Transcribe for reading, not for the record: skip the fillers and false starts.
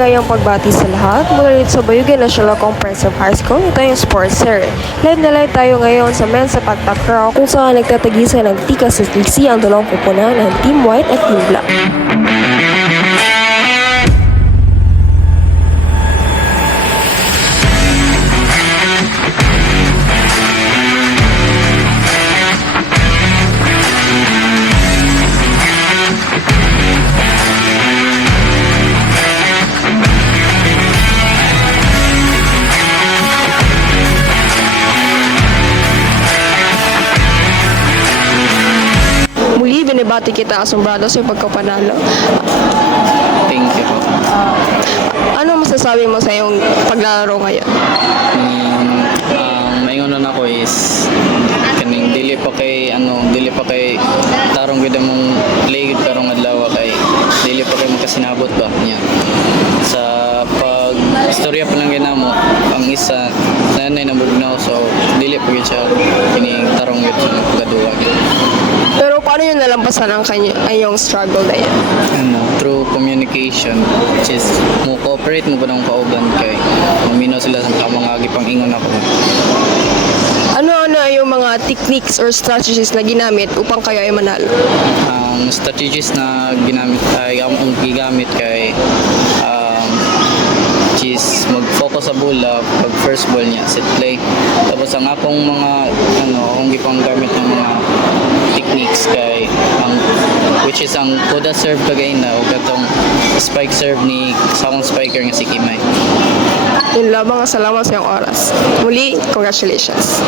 Maligayang pagbati sa lahat mula rito sa Bayugan National Comprehensive High School. Ito yung sports sir. Live na live tayo ngayon sa men's pagtakraw kung saan nagtatagisa ng tika sa tiksi ang dalawang kupunan ng Team White at Team Black. Muli, binibati kita asombrado sa pagkapanalo. Thank you po. Ano masasabi mo sa iyong paglalaro ngayon? Maingunan ako is kaning dili pa kay tarong gid mong play gid karong adlaw kay dili pa kay makasinabot ba niya. Sa pag istorya pa lang ginamo ang isa nanay na bugnaw so dili pa gid siya kining tarong gid sa pagaduwa gid. Pero paano yun nalampasan ang iyong struggle na yan? Through communication, which is mo cooperate mo ba ng kauban kay maminaw sila sa mga gipangingon ako. Ano yung mga techniques or strategies na ginamit upang kayo ay manalo? Ang strategies na ginamit ay ang gigamit kay is mag-focus sa bola pag first ball niya, set play. Tapos ang akong mga akong gipang gamit ng mga techniques kay which is ang kuda serve kagay na o katong spike serve ni sa akong spiker nga si Kimay. Yun lamang, salamat sa iyong oras. Muli, congratulations.